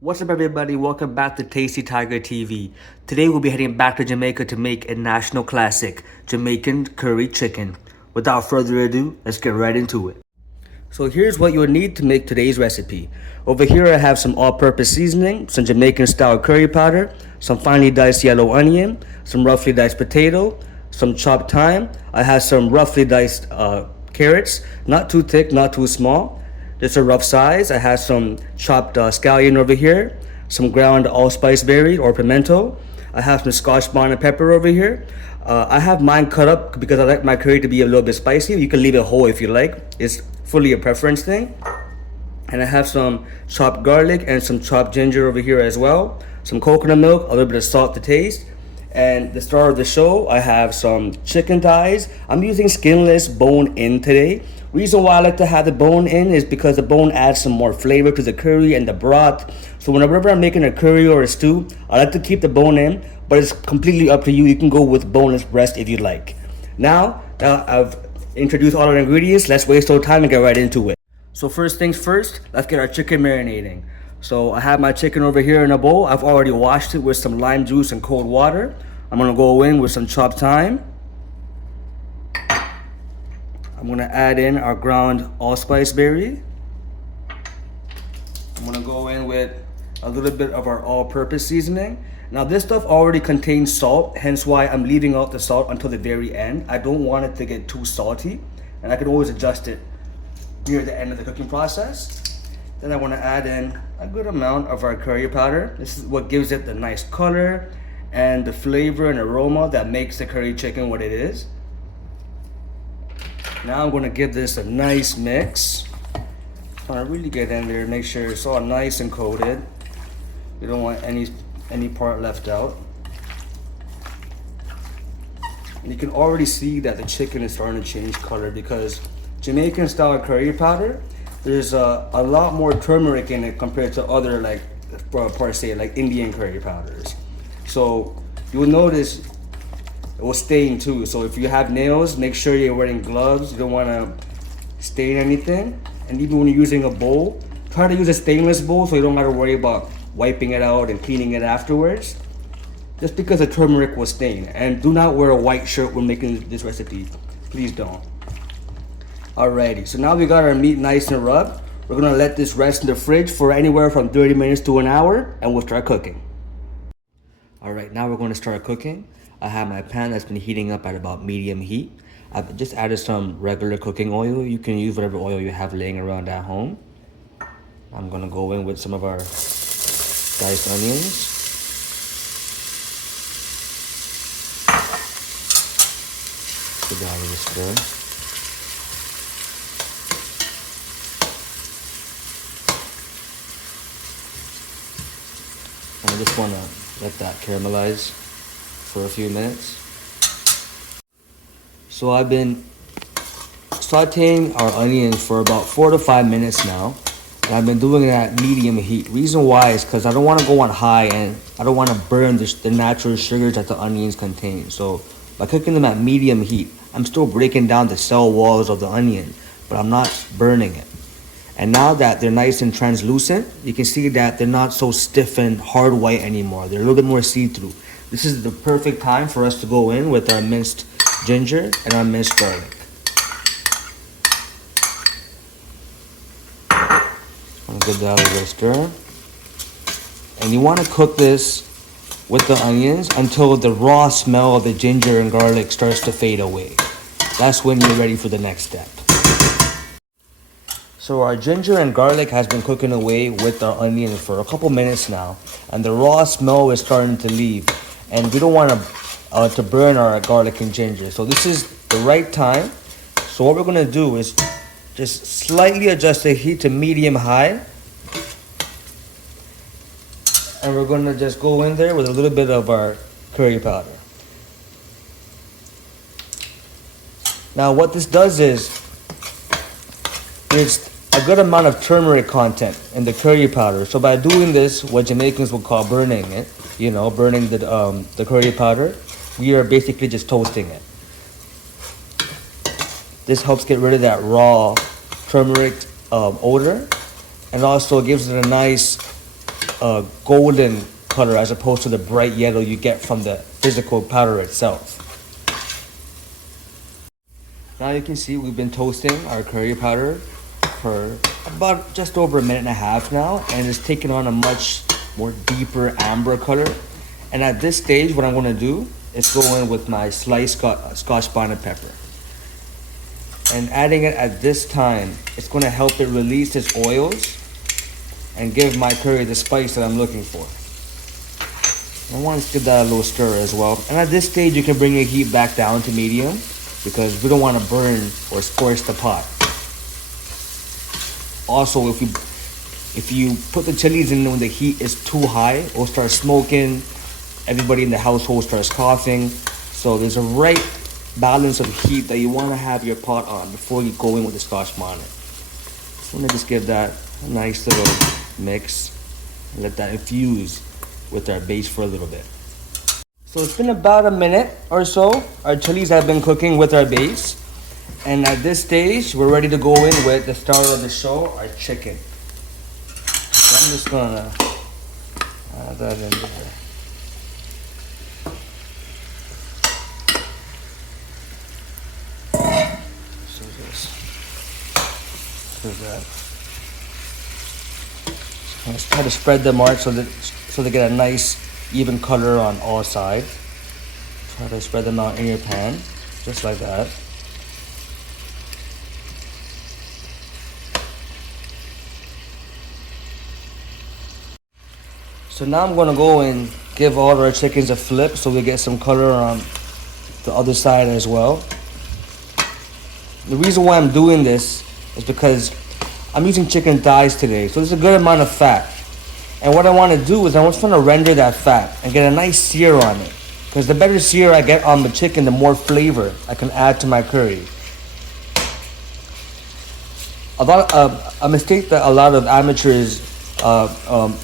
What's up, everybody? Welcome back to Tasty Tiger TV. Today we'll be heading back to Jamaica to make a national classic, Jamaican curry chicken. Without further ado, let's get right into it. So here's what you'll need to make today's recipe. Over here I have some all-purpose seasoning, some Jamaican style curry powder, some finely diced yellow onion, some roughly diced potato, some chopped thyme. I have some roughly diced carrots, not too thick, not too small. Just a rough size. I have some chopped scallion over here, some ground allspice berry or pimento. I have some scotch bonnet pepper over here. I have mine cut up because I like my curry to be a little bit spicy. You can leave it whole if you like. It's fully a preference thing. And I have some chopped garlic and some chopped ginger over here as well. Some coconut milk, a little bit of salt to taste. And the star of the show, I have some chicken thighs. I'm using skinless bone in today. Reason why I like to have the bone in is because the bone adds some more flavor to the curry and the broth. So whenever I'm making a curry or a stew, I like to keep the bone in, but it's completely up to you. You can go with boneless breast if you like. Now that I've introduced all the ingredients, let's waste no time and get right into it. So first things first, let's get our chicken marinating. So I have my chicken over here in a bowl. I've already washed it with some lime juice and cold water. I'm gonna go in with some chopped thyme. I'm gonna add in our ground allspice berry. I'm gonna go in with a little bit of our all-purpose seasoning. Now this stuff already contains salt, hence why I'm leaving out the salt until the very end. I don't want it to get too salty, and I can always adjust it near the end of the cooking process. Then I want to add in a good amount of our curry powder. This is what gives it the nice color and the flavor and aroma that makes the curry chicken what it is. Now I'm going to give this a nice mix. Trying to really get in there, make sure it's all nice and coated. You don't want any part left out. And you can already see that the chicken is starting to change color because Jamaican style curry powder, there's a lot more turmeric in it compared to other like per se like Indian curry powders. So you will notice it will stain too. So if you have nails, make sure you're wearing gloves. You don't want to stain anything. And even when you're using a bowl, try to use a stainless bowl so you don't have to worry about wiping it out and cleaning it afterwards. Just because the turmeric will stain. And do not wear a white shirt when making this recipe. Please don't. Alrighty, so now we got our meat nice and rubbed. We're gonna let this rest in the fridge for anywhere from 30 minutes to an hour, and we'll start cooking. Alright, now we're gonna start cooking. I have my pan that's been heating up at about medium heat. I've just added some regular cooking oil. You can use whatever oil you have laying around at home. I'm gonna go in with some of our diced onions. Give that a little stir. I just want to let that caramelize for a few minutes. So I've been sauteing our onions for about 4 to 5 minutes now. And I've been doing it at medium heat. Reason why is because I don't want to go on high and I don't want to burn the natural sugars that the onions contain. So by cooking them at medium heat, I'm still breaking down the cell walls of the onion, but I'm not burning it. And now that they're nice and translucent, you can see that they're not so stiff and hard white anymore. They're a little bit more see-through. This is the perfect time for us to go in with our minced ginger and our minced garlic. I'm gonna give that a little stir. And you want to cook this with the onions until the raw smell of the ginger and garlic starts to fade away. That's when you're ready for the next step. So our ginger and garlic has been cooking away with our onion for a couple minutes now, and the raw smell is starting to leave, and we don't want to burn our garlic and ginger. So this is the right time. So what we're gonna do is just slightly adjust the heat to medium high, and we're gonna just go in there with a little bit of our curry powder. Now what this does is there's a good amount of turmeric content in the curry powder. So by doing this, what Jamaicans would call burning it, burning the curry powder, we are basically just toasting it. This helps get rid of that raw turmeric odor, and also gives it a nice golden color as opposed to the bright yellow you get from the physical powder itself. Now you can see we've been toasting our curry powder for about just over a minute and a half now, and it's taken on a much more deeper amber color. And at this stage, what I'm going to do is go in with my sliced Scotch bonnet pepper. And adding it at this time, it's going to help it release its oils and give my curry the spice that I'm looking for. I want to give that a little stir as well. And at this stage, you can bring your heat back down to medium because we don't want to burn or scorch the pot. Also, if you put the chilies in when the heat is too high, it'll start smoking. Everybody in the household starts coughing. So there's a right balance of heat that you want to have your pot on before you go in with the Scotch bonnet. So I'm gonna just give that a nice little mix and let that infuse with our base for a little bit. So it's been about a minute or so. Our chilies have been cooking with our base. And at this stage, we're ready to go in with the star of the show, our chicken. So I'm just gonna add that in there. So that. Let's try to spread them out so they get a nice even color on all sides. Try to spread them out in your pan, just like that. So now I'm gonna go and give all our chickens a flip so we get some color on the other side as well. The reason why I'm doing this is because I'm using chicken thighs today, so there's a good amount of fat. And what I want to do is I just want to render that fat and get a nice sear on it. Because the better sear I get on the chicken, the more flavor I can add to my curry. A mistake that a lot of amateurs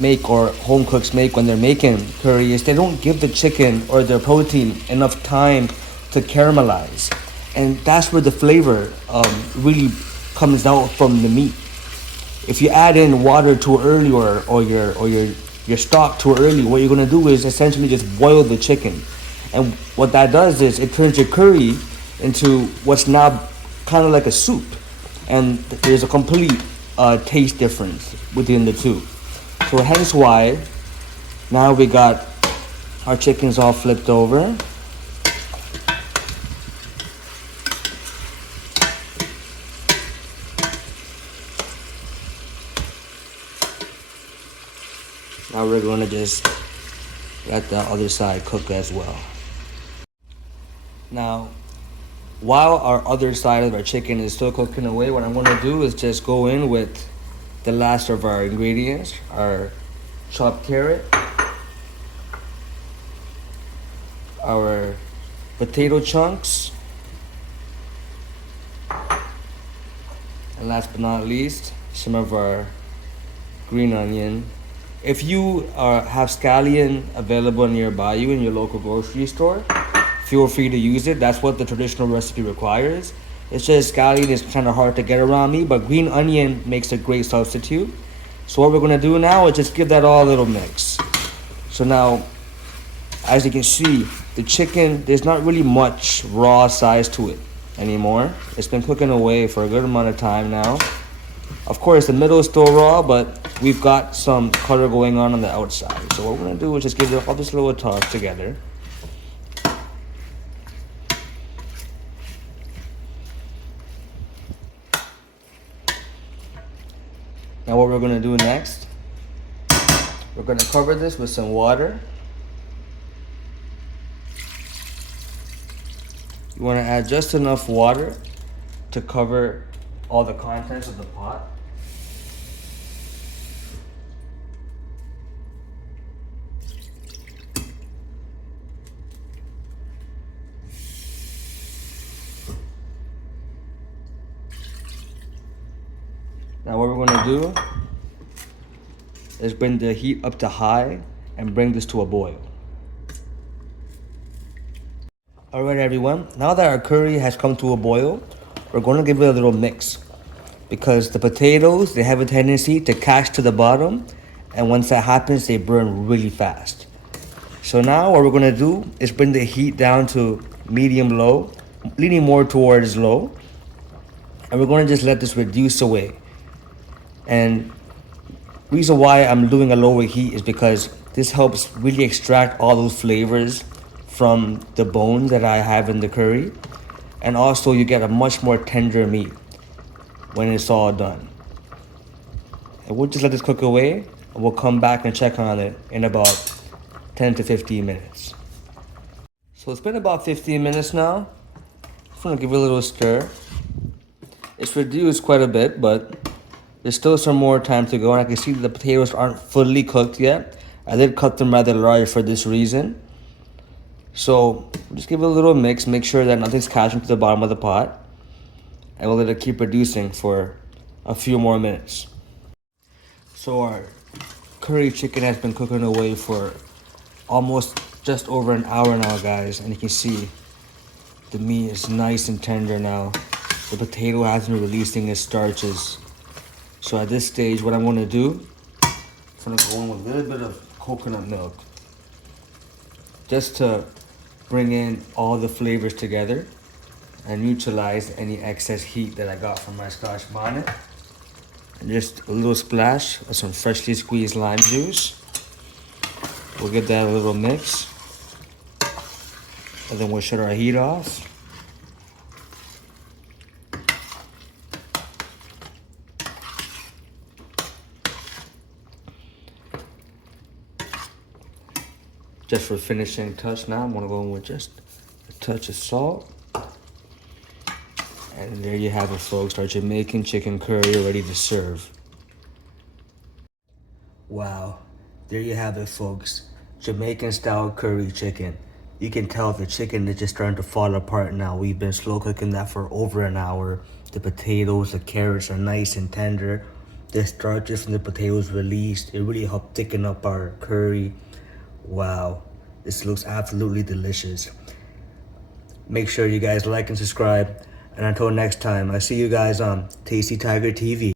make or home cooks make when they're making curry is they don't give the chicken or their protein enough time to caramelize, and that's where the flavor really comes out from the meat. If you add in water too early or your stock too early, what you're gonna do is essentially just boil the chicken, and what that does is it turns your curry into what's now kind of like a soup, and there's a complete taste difference within the two. So hence why now we got our chickens all flipped over. Now we're going to just let the other side cook as well. Now, while our other side of our chicken is still cooking away, what I'm going to do is just go in with the last of our ingredients, our chopped carrot, our potato chunks, and last but not least, some of our green onion. If you have scallion available nearby you in your local grocery store, feel free to use it. That's what the traditional recipe requires. It's just scallion is kind of hard to get around me, but green onion makes a great substitute. So what we're gonna do now is just give that all a little mix. So now, as you can see, the chicken, there's not really much raw size to it anymore. It's been cooking away for a good amount of time now. Of course, the middle is still raw, but we've got some color going on the outside. So what we're gonna do is just give it all this little toss together. Now what we're gonna do next, we're gonna cover this with some water. You wanna add just enough water to cover all the contents of the pot. Now what we're gonna do is bring the heat up to high and bring this to a boil. All right, everyone, now that our curry has come to a boil, we're gonna give it a little mix because the potatoes, they have a tendency to catch to the bottom And once that happens, they burn really fast. So now what we're gonna do is bring the heat down to medium low, leaning more towards low. And we're gonna just let this reduce away. And reason why I'm doing a lower heat is because this helps really extract all those flavors from the bones that I have in the curry. And also you get a much more tender meat when it's all done. And we'll just let this cook away, and we'll come back and check on it in about 10 to 15 minutes. So it's been about 15 minutes now. Just gonna give it a little stir. It's reduced quite a bit, but there's still some more time to go, and I can see the potatoes aren't fully cooked yet. I did cut them rather large for this reason. So just give it a little mix, make sure that nothing's catching to the bottom of the pot, and we'll let it keep reducing for a few more minutes. So our curry chicken has been cooking away for almost just over an hour now, guys, and you can see the meat is nice and tender now. The potato has been releasing its starches. So at this stage, what I'm gonna do is I'm gonna go in with a little bit of coconut milk, just to bring in all the flavors together and neutralize any excess heat that I got from my Scotch bonnet. And just a little splash of some freshly squeezed lime juice. We'll give that a little mix, and then we'll shut our heat off. Just for finishing touch now, I'm gonna go in with just a touch of salt. And there you have it, folks, our Jamaican chicken curry ready to serve. Wow, there you have it, folks. Jamaican style curry chicken. You can tell the chicken is just starting to fall apart now. We've been slow cooking that for over an hour. The potatoes, the carrots are nice and tender. The starches from the potatoes released. It really helped thicken up our curry. Wow, this looks absolutely delicious. Make sure you guys like and subscribe. And until next time, I see you guys on Tasty Tiger TV.